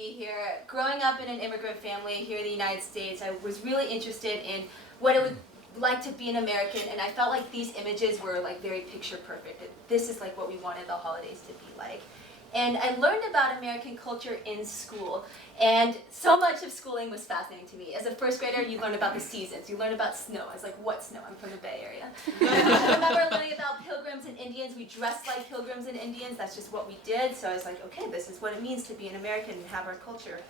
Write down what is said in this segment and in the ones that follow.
be here. Growing up in an immigrant family here in the United States, I was really interested in what it would like to be an American, and I felt like these images were like very picture perfect. This is like what we wanted the holidays to be like. And I learned about American culture in school, and so much of schooling was fascinating to me. As a first grader, you learn about the seasons. You learn about snow. I was like, what snow? I'm from the Bay Area. I remember learning about pilgrims and Indians. We dressed like pilgrims and Indians. That's just what we did. So I was like, okay, this is what it means to be an American and have our culture.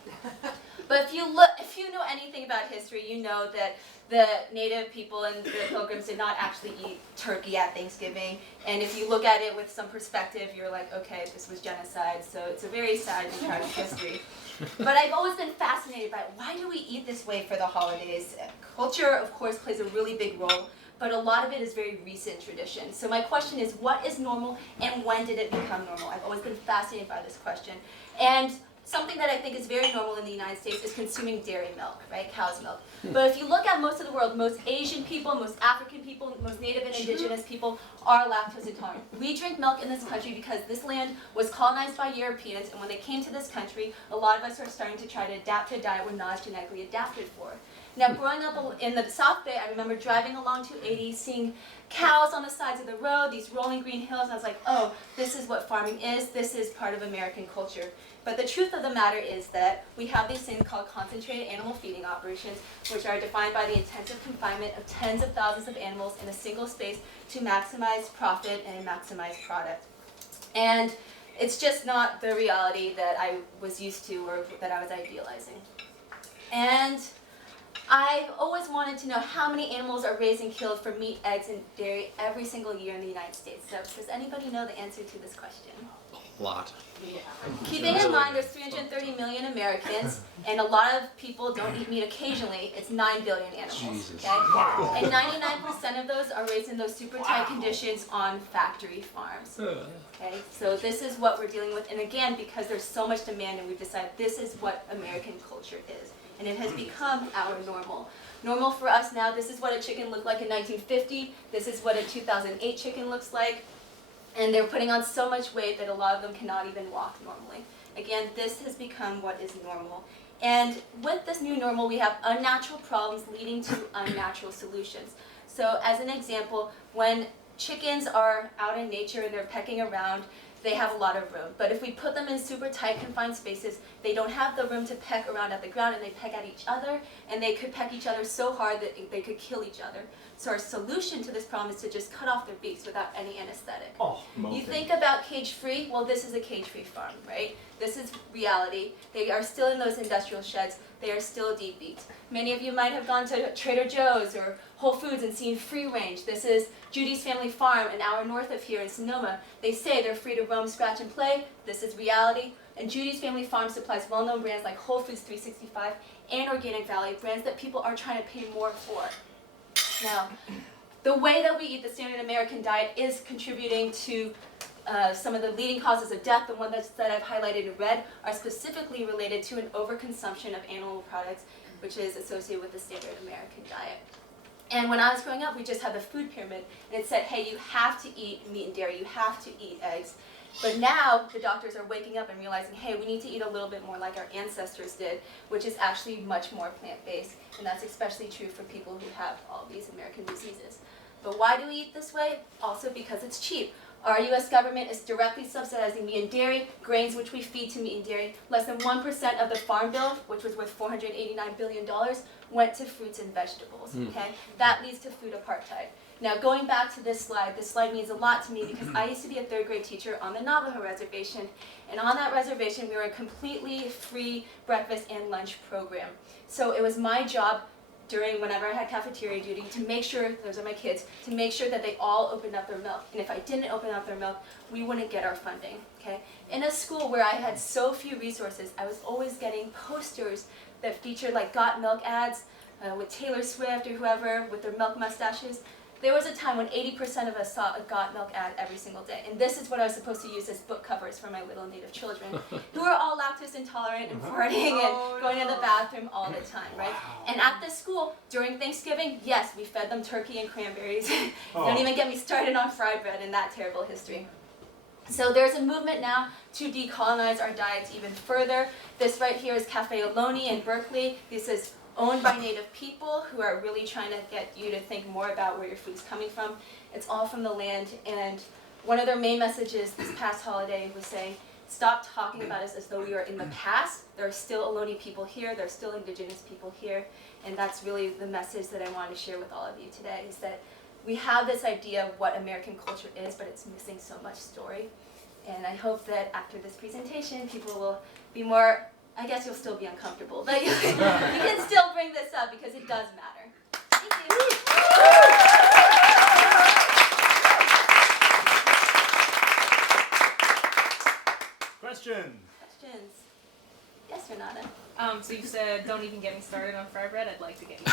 But if you know anything about history, you know that the native people and the pilgrims did not actually eat turkey at Thanksgiving. And if you look at it with some perspective, you're like, okay, this was genocide. So it's a very sad and tragic history. But I've always been fascinated by why do we eat this way for the holidays? Culture, of course, plays a really big role, but a lot of it is very recent tradition. So my question is, what is normal and when did it become normal? I've always been fascinated by this question. And something that I think is very normal in the United States is consuming dairy milk, right? Cow's milk. But if you look at most of the world, most Asian people, most African people, most Native and Indigenous people are lactose intolerant. We drink milk in this country because this land was colonized by Europeans, and when they came to this country, a lot of us are starting to try to adapt to a diet we're not genetically adapted for. Now, growing up in the South Bay, I remember driving along 280, seeing cows on the sides of the road, these rolling green hills, and I was like, oh, this is what farming is. This is part of American culture. But the truth of the matter is that we have these things called concentrated animal feeding operations, which are defined by the intensive confinement of tens of thousands of animals in a single space to maximize profit and maximize product. And it's just not the reality that I was used to or that I was idealizing. And I've always wanted to know how many animals are raised and killed for meat, eggs, and dairy every single year in the United States. So does anybody know the answer to this question? A lot. Keeping in mind there's 330 million Americans, and a lot of people don't eat meat occasionally, it's 9 billion animals. Okay? Wow. And 99% of those are raised in those super tight conditions on factory farms. Okay? So this is what we're dealing with. And again, because there's so much demand, and we've decided this is what American culture is. And it has become our normal. Normal for us now, this is what a chicken looked like in 1950. This is what a 2008 chicken looks like. And they're putting on so much weight that a lot of them cannot even walk normally. Again, this has become what is normal. And with this new normal, we have unnatural problems leading to unnatural solutions. So as an example, when chickens are out in nature and they're pecking around, they have a lot of room. But if we put them in super tight, confined spaces, they don't have the room to peck around at the ground, and they peck at each other, and they could peck each other so hard that they could kill each other. So our solution to this problem is to just cut off their beaks without any anesthetic. You think about cage-free, well, this is a cage-free farm, right? This is reality. They are still in those industrial sheds. They are still deep-beaked. Many of you might have gone to Trader Joe's or Whole Foods and seen free range. This is Judy's Family Farm, an hour north of here in Sonoma. They say they're free to roam, scratch, and play. This is reality. And Judy's Family Farm supplies well-known brands like Whole Foods 365 and Organic Valley, brands that people are trying to pay more for. Now, the way that we eat the standard American diet is contributing to some of the leading causes of death. The one that I've highlighted in red are specifically related to an overconsumption of animal products, which is associated with the standard American diet. And when I was growing up, we just had the food pyramid, and it said, hey, you have to eat meat and dairy, you have to eat eggs. But now the doctors are waking up and realizing, hey, we need to eat a little bit more like our ancestors did, which is actually much more plant-based. And that's especially true for people who have all these American diseases. But why do we eat this way? Also because it's cheap. Our U.S. government is directly subsidizing meat and dairy, grains which we feed to meat and dairy. Less than 1% of the farm bill, which was worth $489 billion, went to fruits and vegetables. Okay? That leads to food apartheid. Now, going back to this slide means a lot to me because I used to be a third grade teacher on the Navajo reservation, and on that reservation we were a completely free breakfast and lunch program. So it was my job whenever I had cafeteria duty to make sure, those are my kids, to make sure that they all opened up their milk. And if I didn't open up their milk, we wouldn't get our funding. Okay? In a school where I had so few resources, I was always getting posters that featured like got milk ads with Taylor Swift or whoever with their milk mustaches. There was a time when 80% of us saw a Got Milk ad every single day. And this is what I was supposed to use as book covers for my little native children, who are all lactose intolerant and farting and going to the bathroom all the time, right? And at this school, during Thanksgiving, yes, we fed them turkey and cranberries. Don't even get me started on fried bread and that terrible history. So there's a movement now to decolonize our diets even further. This right here is Cafe Ohlone in Berkeley. This is owned by Native people who are really trying to get you to think more about where your food's coming from. It's all from the land, and one of their main messages this past holiday was saying, stop talking about us as though we are in the past. There are still Ohlone people here, there are still indigenous people here, and that's really the message that I wanted to share with all of you today, is that we have this idea of what American culture is, but it's missing so much story. And I hope that after this presentation, people will be more, I guess you'll still be uncomfortable, but you can still bring this up because it does matter. Thank you. Questions? Yes, Renata? So you said, don't even get me started on fry bread. I'd like to get you.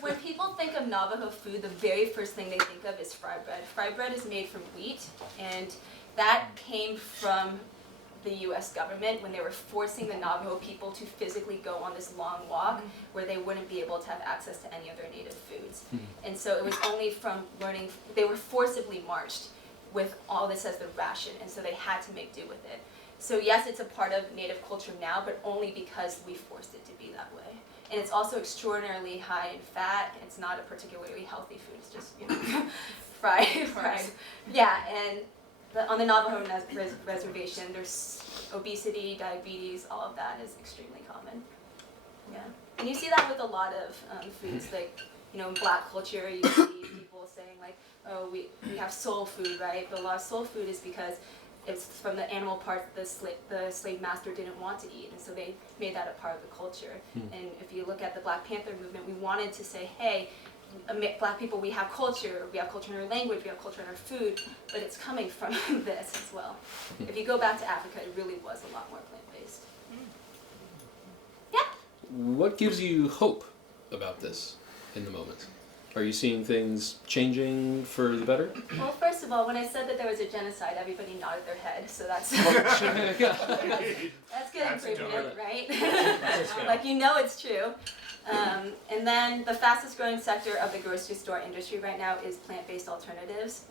When people think of Navajo food, the very first thing they think of is fry bread. Fry bread is made from wheat, and that came from the U.S. government when they were forcing the Navajo people to physically go on this long walk where they wouldn't be able to have access to any of their native foods. And so it was only from learning, they were forcibly marched with all this as the ration, and so they had to make do with it. So yes, it's a part of Native culture now, but only because we forced it to be that way. And it's also extraordinarily high in fat. It's not a particularly healthy food. It's just, fried. Yeah, and on the Navajo reservation, there's obesity, diabetes, all of that is extremely common. Yeah, and you see that with a lot of foods, like, in Black culture, you see people saying like, oh, we have soul food, right? But a lot of soul food is because it's from the animal part that the slave master didn't want to eat, and so they made that a part of the culture. And if you look at the Black Panther movement, we wanted to say, hey, Black people, we have culture in our language, we have culture in our food, but it's coming from this as well. If you go back to Africa, it really was a lot more plant-based. Yeah? What gives you hope about this in the moment? Are you seeing things changing for the better? Well, first of all, when I said that there was a genocide, everybody nodded their head, so that's that's good improvement, right? Like, it's true. And then the fastest growing sector of the grocery store industry right now is plant-based alternatives.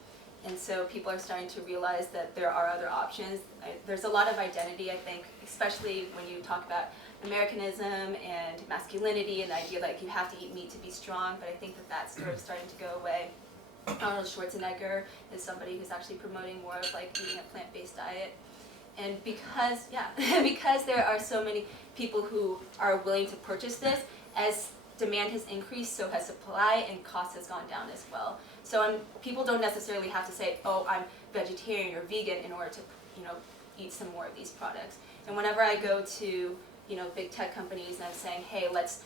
And so people are starting to realize that there are other options. There's a lot of identity, I think, especially when you talk about Americanism and masculinity and the idea that you have to eat meat to be strong, but I think that that's sort of starting to go away. Arnold Schwarzenegger is somebody who's actually promoting more of like eating a plant-based diet. And because there are so many people who are willing to purchase this, as demand has increased, so has supply, and cost has gone down as well. So people don't necessarily have to say, oh, I'm vegetarian or vegan in order to, eat some more of these products. And whenever I go to, big tech companies and I'm saying, hey, let's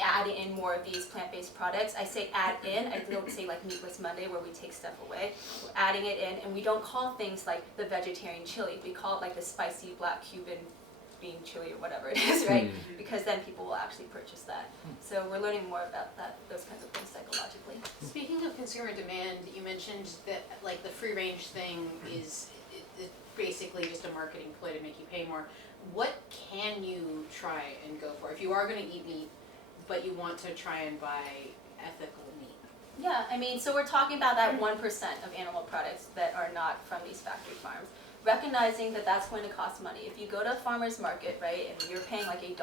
add in more of these plant-based products, I say add in. I don't say like Meatless Monday where we take stuff away. We're adding it in, and we don't call things like the vegetarian chili. We call it like the spicy black Cuban bean chili or whatever it is, right? Because then people will actually purchase that. So we're learning more about those kinds of things psychologically. Speaking of consumer demand, you mentioned that like the free range thing is basically just a marketing ploy to make you pay more. What can you try and go for if you are going to eat meat, but you want to try and buy ethical meat? Yeah, so we're talking about that 1% of animal products that are not from these factory farms. Recognizing that that's going to cost money. If you go to a farmer's market, right, and you're paying like $1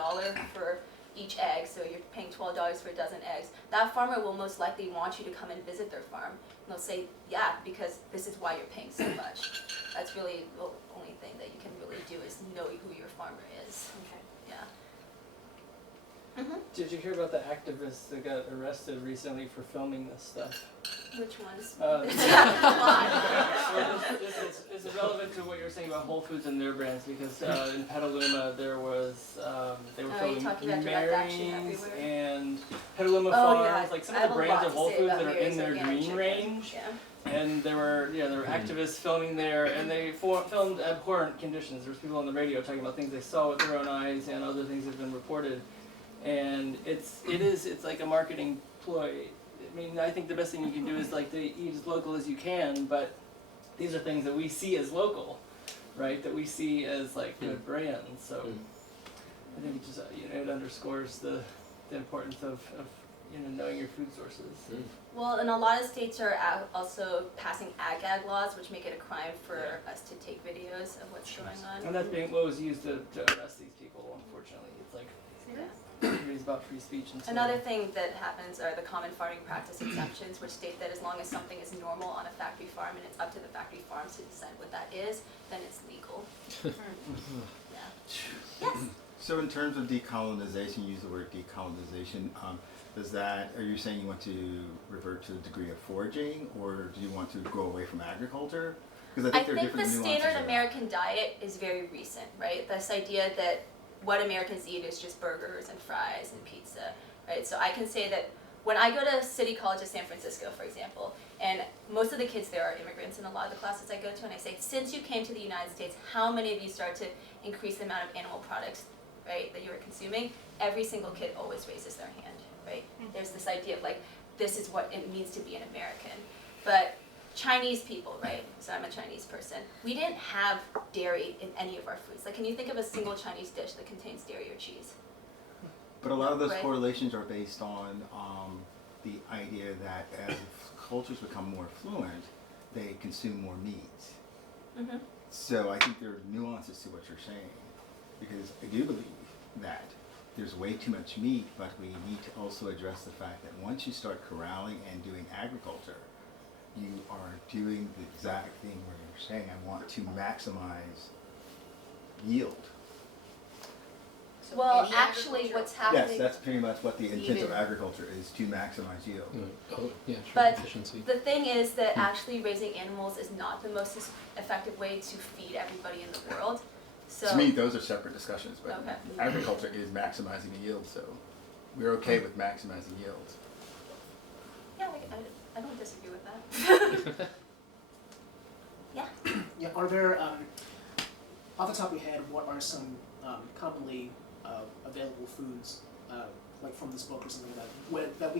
for each egg, so you're paying $12 for a dozen eggs, that farmer will most likely want you to come and visit their farm. And they'll say, yeah, because this is why you're paying so much. That's really the only thing that you can really do is know who your farmer is. Okay. Yeah. Did you hear about the activists that got arrested recently for filming this stuff? Which ones? It's relevant to what you were saying about Whole Foods and their brands, because in Petaluma there was they were filming marries and Petaluma Farms, like some of the brands of Whole Foods that are in their green range. Yeah. And there were activists filming there, and they filmed abhorrent conditions. There was people on the radio talking about things they saw with their own eyes, and other things that have been reported. And it's like a marketing ploy. I think the best thing you can do is like to eat as local as you can, but these are things that we see as local, right? That we see as like good brands. So I think it just it underscores the importance of knowing your food sources. Well, and a lot of states are also passing ag laws, which make it a crime for us to take videos of what's going on. And that's what was used to arrest these people, unfortunately. It's like, it's about free speech and stuff. Another thing that happens are the common farming practice exemptions, which state that as long as something is normal on a factory farm and it's up to the factory farms to decide what that is, then it's legal. Yeah. Yes. So in terms of decolonization, you use the word decolonization. Are you saying you want to revert to a degree of foraging, or do you want to go away from agriculture? Because I think the standard American diet is very recent, right? This idea that what Americans eat is just burgers and fries and pizza, right? So I can say that when I go to City College of San Francisco, for example, and most of the kids there are immigrants in a lot of the classes I go to, and I say, since you came to the United States, how many of you start to increase the amount of animal products, right, that you are consuming? Every single kid always raises their hand, right? There's this idea of like, this is what it means to be an American. But Chinese people, right? So I'm a Chinese person. We didn't have dairy in any of our foods. Like, can you think of a single Chinese dish that contains dairy or cheese? But a lot of those Right. correlations are based on the idea that as cultures become more fluent, they consume more meat. Mm-hmm. So I think there are nuances to what you're saying, because I do believe that there's way too much meat, but we need to also address the fact that once you start corralling and doing agriculture, you are doing the exact thing where you're saying, I want to maximize yield. So Well, any actually, agriculture- what's happening... Yes, that's pretty much what the intent of Even- agriculture is, to maximize yield. Oh, yeah, sure. But Efficiency. the thing is that actually raising animals is not the most effective way to feed everybody in the world. So, To me, those are separate discussions, but Okay. agriculture is maximizing yield, so we're okay with maximizing yield. yeah, like, I don't disagree with that. Yeah. Yeah, are there, off the top of your head, what are some commonly available foods, like from this book or something that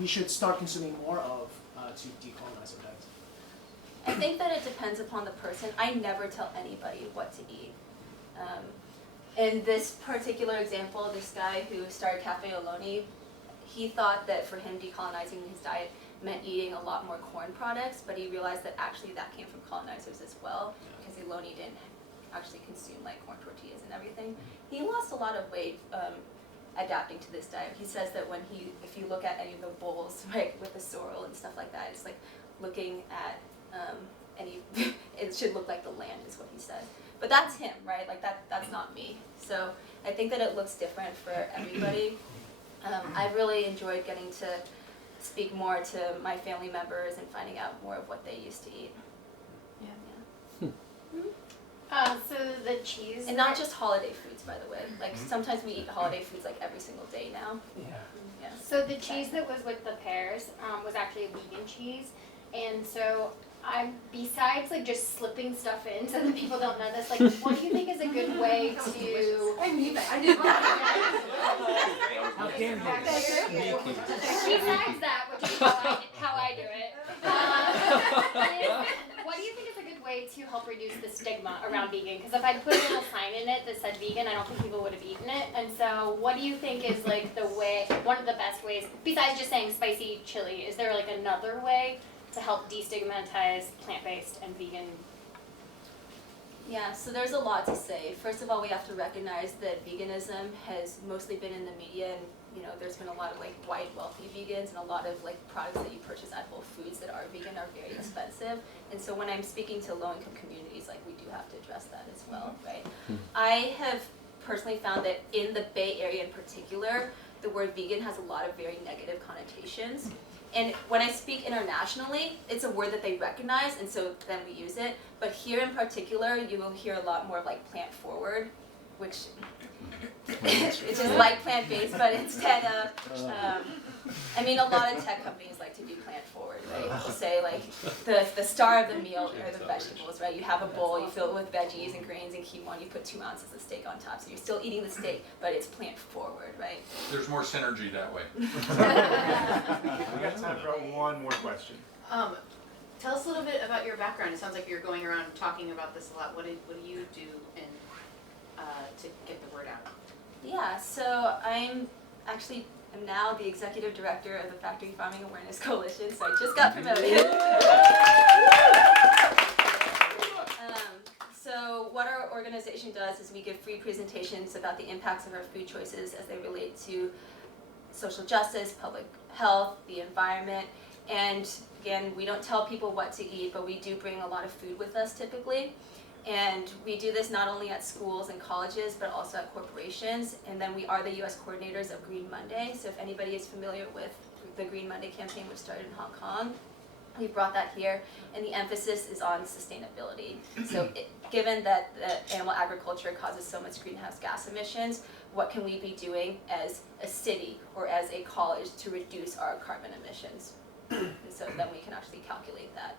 we should start consuming more of to decolonize our diets? I think that it depends upon the person. I never tell anybody what to eat. In this particular example, this guy who started Cafe Oloni, he thought that for him decolonizing his diet meant eating a lot more corn products, but he realized that actually that came from colonizers as well, because Oloni didn't actually consume like corn tortillas and everything. He lost a lot of weight adapting to this diet. He says that if you look at any of the bowls, right, with the sorrel and stuff like that, it's like looking at it should look like the land is what he says. But that's him, right? Like that's not me. So I think that it looks different for everybody. I really enjoyed getting to speak more to my family members and finding out more of what they used to eat. So the cheese. And not just holiday foods, by the way. Like sometimes we eat holiday foods like every single day now. Yeah. So the cheese that was with the pears was actually a vegan cheese, and so besides like just slipping stuff in so that people don't know this, like what do you think is a good way to? I knew that. I didn't want How dare you? Besides that, which is how I do it, what do you think is a good way to help reduce the stigma around vegan? Because if I put a little sign in it that said vegan, I don't think people would have eaten it. And so what do you think is like one of the best ways, besides just saying spicy chili, is there like another way to help destigmatize plant-based and vegan? Yeah, so there's a lot to say. First of all, we have to recognize that veganism has mostly been in the media, and there's been a lot of like white wealthy vegans, and a lot of like products that you purchase at Whole Foods that are vegan are very expensive. And so when I'm speaking to low-income communities, like we do have to address that as well, right? I have personally found that in the Bay Area in particular, the word vegan has a lot of very negative connotations. And when I speak internationally, it's a word that they recognize, and so then we use it. But here in particular, you will hear a lot more of like plant forward, which it's just like plant-based, but instead of, a lot of tech companies like to do plant forward, right? They'll say like the star of the meal are the vegetables, right? You have a bowl, you fill it with veggies and grains and quinoa, and you put 2 ounces of steak on top. So you're still eating the steak, but it's plant forward, right? There's more synergy that way. We got time for one more question. Tell us a little bit about your background. It sounds like you're going around talking about this a lot. What do you do to get the word out? Yeah, so I'm actually am now the executive director of the Factory Farming Awareness Coalition, so I just got promoted. So what our organization does is we give free presentations about the impacts of our food choices as they relate to social justice, public health, the environment, and again, we don't tell people what to eat, but we do bring a lot of food with us typically. And we do this not only at schools and colleges, but also at corporations. And then we are the US coordinators of Green Monday. So if anybody is familiar with the Green Monday campaign, which started in Hong Kong, we brought that here. And the emphasis is on sustainability. So given that the animal agriculture causes so much greenhouse gas emissions, what can we be doing as a city or as a college to reduce our carbon emissions? And so then we can actually calculate that.